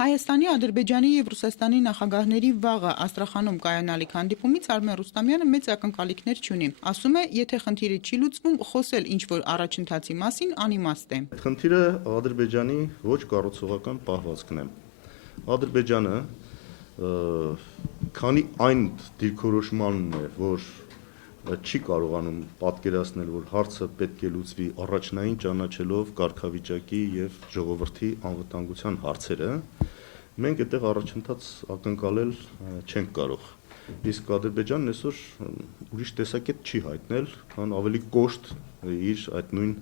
Հայաստանի, Ադրբեջանի և Ռուսաստանի նախագահների վաղը Աստրախանում կայանալիք հանդիպումից Արմեն Ռուստամյանը մեծ ակնկալիքներ չունի։ Ասում է, եթե խնդիրը չի լուծվում, խոսել ինչ-որ առաջընթացի մասին անիմաստ է։ Խնդիրը Ադրբեջանի ոչ կառուցողական պահվածքն է։ Ադրբեջանը քանի այն դիրքորոշմանն է, որ չի կարողանում պատկերացնել, որ հարցը պետք է լուծվի առաջնային ճանաչելով կարգավիճակի եւ ժողովրդի անվտանգության հարցերը, մենք այդտեղ առաջընթաց ակնկալել չենք կարող։ Իսկ Ադրբեջանն այսօր ուրիշ տեսակետ չի հայտնել, քան ավելի կոշտ իր այդ նույն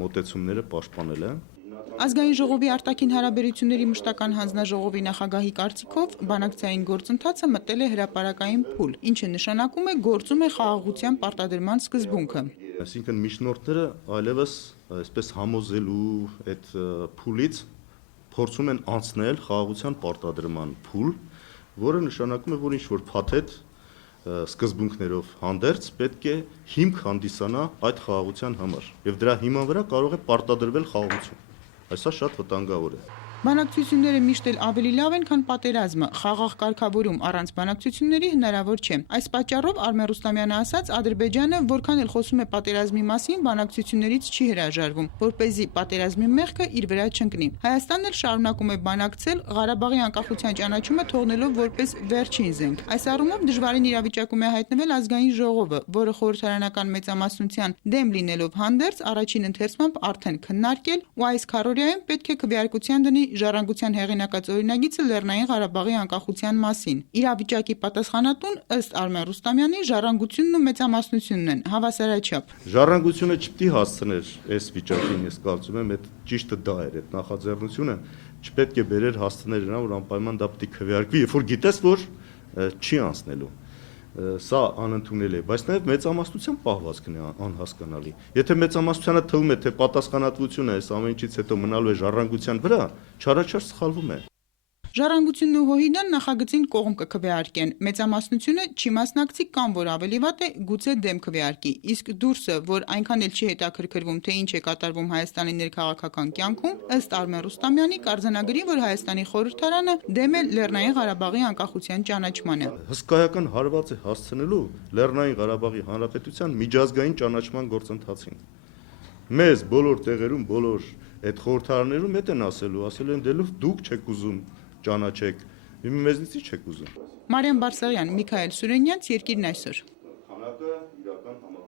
մոտեցումները պաշտպանելը։ Ազգային ժողովի արտաքին հարաբերությունների մշտական հանձնաժողովի նախագահի կարծիքով բանակցային գործընթացը մտել է հրապարակային փուլ, ինչը նշանակում է գործում է խաղաղության պարտադրման սկզբունքը։ Այսինքն միջնորդները այլևս այսպես համոզելու այդ փուլից փորձում են անցնել խաղաղության պարտադրման փուլ, որը նշանակում է, որ ինչ-որ փաթեթ սկզբունքներով հանդերձ պետք է հիմք հանդիսանա այդ խաղաղության համար, եւ դրա հիման վրա կարող է պարտադրվել խաղաղություն։ Այսա շատ վտանգավոր է։ Բանակցությունները միշտ էլ ավելի լավ են, քան պատերազմը, խաղաղ կարգավորում առանց բանակցությունների հնարավոր չէ։ Այս պատճառով Արմեն Ռուստամյանը ասաց, Ադրբեջանը որքան էլ խոսում է պատերազմի մասին, բանակցություններից չի հրաժարվում, որպեսզի պատերազմի մեղքը իր վրա չընկնի։ Հայաստանն էլ շարունակում է բանակցել, Ղարաբաղի անկախության ճանաչումը թողնելով որպես վերջին զենք։ Այս առումով դժվարին իրավիճակում է հայտնվել ազգային ժողովը, որը խորհրդարանական մեծամասնության դեմ լինելով հանդերձ առաջին ընթերցմամբ արդեն քննարկել ու այս քառօրյայում պետք է քվեարկության դնի Ժառանգության հեղինակած օրինագիծը Լեռնային Ղարաբաղի անկախության մասին։ Իրավիճակի պատասխանատուն ըստ Արմեն Ռուստամյանի Ժառանգությունն ու մեծամասնությունն են հավասարաչափ։ Ժառանգությունը չպետք է հասցներ այս վիճակին, ես կարծում եմ, այդ ճիշտը դա էր, այդ նախաձեռնությունը չպետք է բերեր հասցներ նրան, որ անպայման դա պետք է քվեարկվի, երբ որ գիտես, որ չի անցնելու։ Սա անընդունել է, բայց նաև մեծամասնության պահվածքն է անհասկանալի։ Եթե մեծամասնությանը թվում է, թե պատասխանատվությունը այս ամեն ինչից հետո մնալու է ժառանգության վրա, չարաչար սխալվում է։ Ժառանգությունն ու ՀՅԴ-ն նախագծին կողմ կքվեարկեն, մեծամասնությունը չի մասնակցի կամ որ ավելի վատ է, գուցե դեմ քվեարկի, իսկ դուրսը, որ այնքան էլ չի հետաքրքրվում, թե ինչ է կատարվում Հայաստանի ներքաղաքական կյանքում, ըստ Արմեն Ռուստամյանի կարձանագրի, որ Հայաստանի խորհրդարանը դեմ է Լեռնային Ղարաբաղի անկախության ճանաչմանը։ Հսկայական հարված է հասցնելու Լեռնային Ղարաբաղի Հանրապետության միջազգային ճանաչման գործընթացին։ Մեզ բոլոր տեղերում, բոլոր այդ խորհրդարաններում հետ են ասելու են դուք չեք ուզում ճանաչեք, մեզնից չեք ուզում։ Մարիամ Բարսեղյան, Միքայել Սուրենյանց, Երկիրն այսօր։